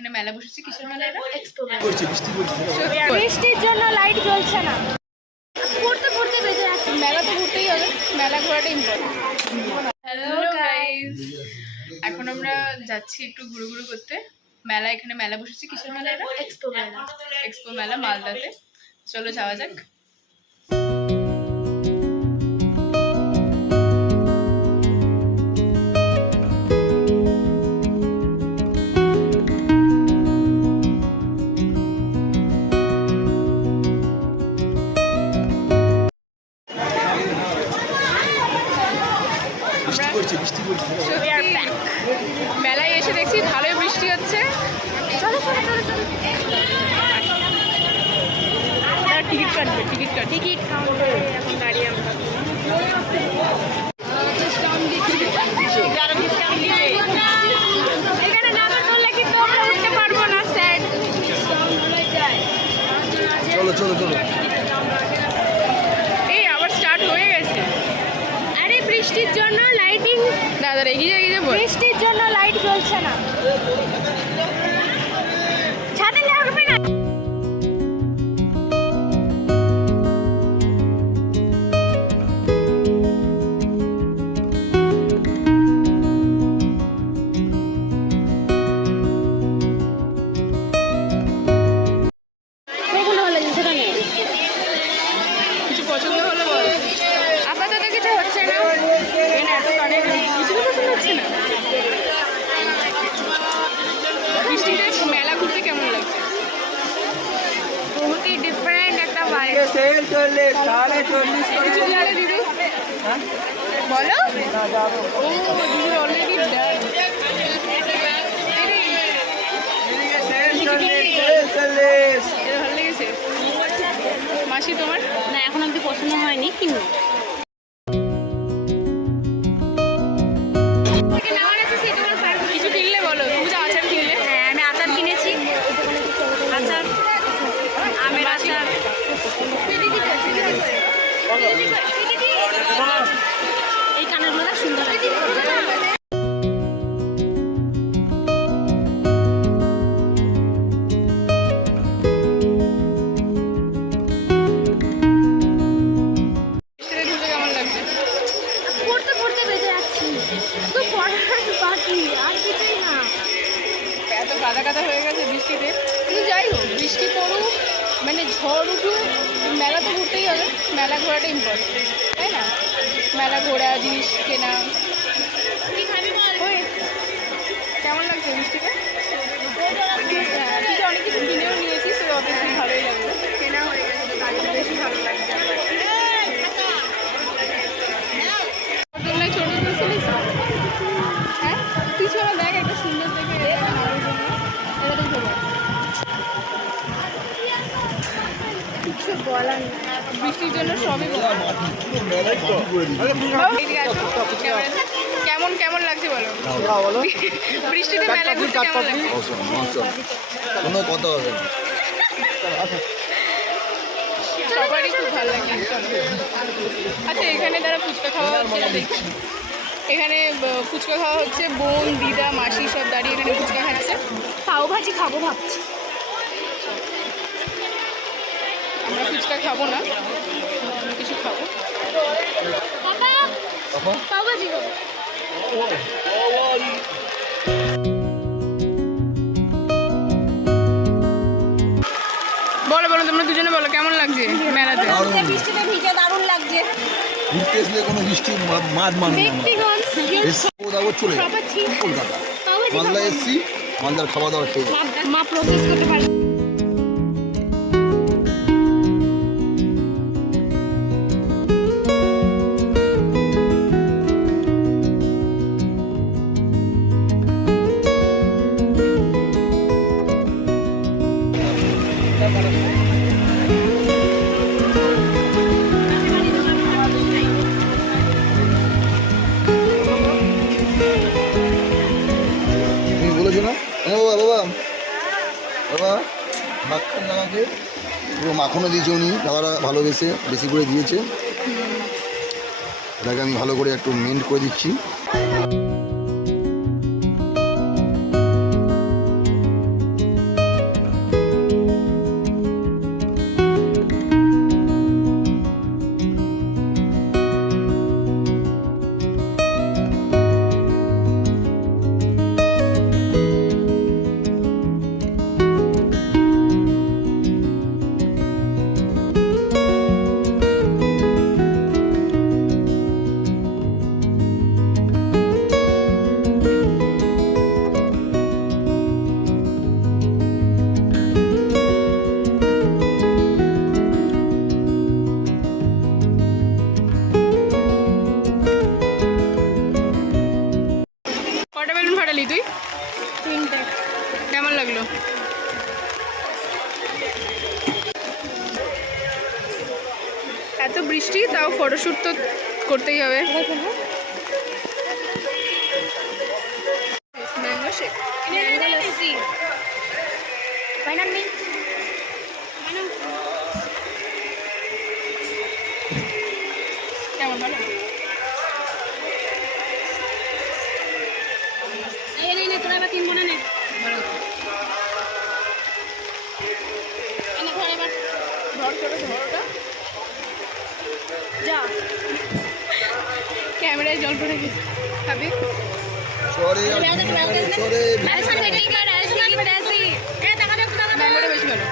এখানে মেলা বসেছে, কিসের মেলা এটা? এক্সপো মেলা। বৃষ্টির জন্য লাইট জ্বলছে না, ঘুরতে ঘুরতে বেজে যাচ্ছে। মেলা তো ঘুরতেই হবে, মেলা ঘোরাটা ইম্পর্টেন্ট। হ্যালো গাইস, এখন আমরা যাচ্ছি একটু ঘুরু ঘুরু করতে। মেলা, এখানে মেলা বসেছে, কিসের মেলা এটা? এক্সপো মেলা। এক্সপো মেলা মালদাতে। চলো যাওয়া যাক। মেলায় এসে দেখছি ভালোই বৃষ্টি হচ্ছে। চলো চলো চলো চলো, টিকিট কাটবে, টিকিট কাউন্টারে এখন দাঁড়িয়ে আমরা। এখানে না করলে কিন্তু আমরা উঠতে পারবো না স্যার। চলো চলো চলো। এই আবার স্টার্ট হয়ে গেছে। আরে বৃষ্টির জন্য লাইটিং, দাদা এগিয়ে বল। বৃষ্টির জন্য লাইট জ্বলছে না, ছাদে লাগবে না। কিছু পছন্দ হলো বল। আপাতত কিছু হচ্ছে না, এখানে এত কারেন্ট, কিছু তো পছন্দ হচ্ছে না। বৃষ্টিতে মেলা ঘুরতে কেমন লাগছে? বহুতই ডিফারেন্ট একটা ভাইব। কিছু জানে দিদি বলো। ও দিদি অলরেডি ডান। ভালো লেগেছে মাসি তোমার? না এখন অব্দি পছন্দ হয়নি, কিনবো। কিছু কিনলে বলো, তুমি তো আচার কিনলে। হ্যাঁ আমি আচার কিনেছি, আচার আমের আচার। এই কানেরগুলো সুন্দর আছে। ঘুরতে কেমন লাগছে? পড়তে পড়তে বেজে যাচ্ছি, তো পড়ার বাকি আর কিছুই না। এত কাদা কাদা হয়ে গেছে বৃষ্টিতে, কিন্তু যাই হোক বৃষ্টি পড়ুক মানে ঝড় উঠুক, মেলা তো ঘুরতেই হবে, মেলা ঘোরাটা ইম্পর্টেন্ট, তাই না? মেলা ঘোরা, জিনিস কেনা। ওই, কেমন লাগছে বৃষ্টিতে? হ্যাঁ, তুই তো অনেক কিছু কিনেও নিয়েছিস, তো অবশ্যই ভালোই লাগবে। কেনা হয়ে গেছে, তার জন্য বেশি ভালো লাগছে। তোমরাই ছোটো ছিলিস? হ্যাঁ, পিছনে দেখ একটা সুন্দর দেখে এরকম খবর। কিছু বলার নেই। বৃষ্টির জন্য সবই বলা। এদিকে আসো, ক্যামেরাতে। কেমন কেমন লাগছে বলো? বৃষ্টিতে মেলা ঘুরতে কেমন লাগছে? কোনো কথা হবে না। সবারই খুব ভালো লাগে। আচ্ছা এখানে তারা ফুচকা খাওয়া হচ্ছে, দেখছি এখানে ফুচকা খাওয়া হচ্ছে। বোন, দিদা, মাসি সব দাঁড়িয়ে এখানে ফুচকা খাচ্ছে। পাও ভাজি খাবো ভাবছি। আমরা ফুচকা খাবো না, অন্য কিছু খাবো। পাও ভাজি খাবো। বলো বলো, তোমরা দুজনে বলো কেমন লাগছে মেলাতে? বৃষ্টিতে ভিজে দারুণ লাগছে। ঘুরতে আসলে কোনো বৃষ্টি মাছ মানবে না। চলে কলকাতা মালদা এসছি, মালদার খাওয়া দাওয়া খেয়ে মা প্রসেস করতে পারে। তুমি বলেছো না? বাবা বাবা বাবা মাখন দাদাকে পুরো মাখনও দিয়েছে উনি, দাদারা ভালোবেসে বেশি করে দিয়েছে। এটাকে আমি ভালো করে একটু মেন্ট করে দিচ্ছি। লাগলো? এত বৃষ্টি তাও ফটোশ্যুট তো করতেই হবে। Mango shake, mango lassi. কেমন ভালো? তোরা এবার কিনবো না। ধর করে ধরটা যা ক্যামেরায় জল পড়ে গেছে। খাবি? চরে আর চরে ম্যাঙ্গোটা বেশি ভালো।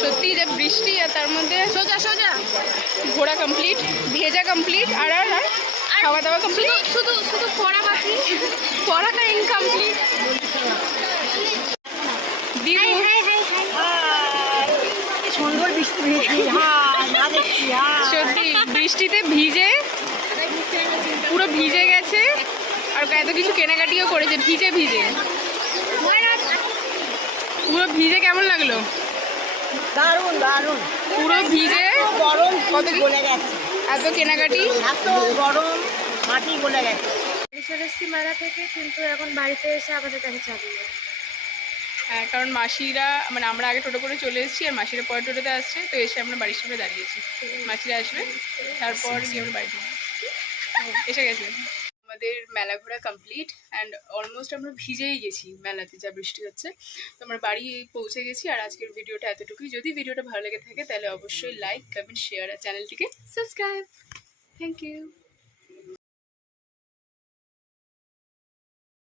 সত্যি যে বৃষ্টি আর তার মধ্যে সোজা সোজা ঘোরা কমপ্লিট, ভেজা কমপ্লিট, আর আর আর খাওয়া দাওয়া কমপ্লিট, শুধু শুধু পড়া বাকি, পড়াটা ইনকমপ্লিট। দিদি সুন্দর বৃষ্টি, সত্যি বৃষ্টিতে ভিজে পুরো ভিজে গেছে, আর এত কিছু কেনাকাটিও করেছে ভিজে ভিজে। পুরো ভিজে কেমন লাগলো? দারুণ দারুণ, পুরো ভিজে গরম কত কি বলে গেছে, এত কেনাকাটি, এত গরম মাটি বলে গেছে। চলে এসেছি মেলা থেকে, কিন্তু এখন বাড়িতে এসে আমাদের কাছে চাবি নেই। হ্যাঁ, কারণ মাসিরা মানে আমরা আগে টোটো করে চলে এসেছি আর মাসিরা পরে টোটোতে আসছে, তো এসে আমরা বাড়ির সামনে দাঁড়িয়েছি। মাসিরা আসবে তারপর গিয়ে আমরা বাড়িতে এসে গেছে। আমাদের মেলা ঘোরা কমপ্লিট অ্যান্ড অলমোস্ট আমরা ভিজেই গেছি মেলাতে, যা বৃষ্টি হচ্ছে। তো আমরা বাড়ি পৌঁছে গেছি। আর আজকের ভিডিওটা এতটুকুই। যদি ভিডিওটা ভালো লেগে থাকে তাহলে অবশ্যই লাইক, কমেন্ট, শেয়ার আর চ্যানেলটিকে সাবস্ক্রাইব। Thank you.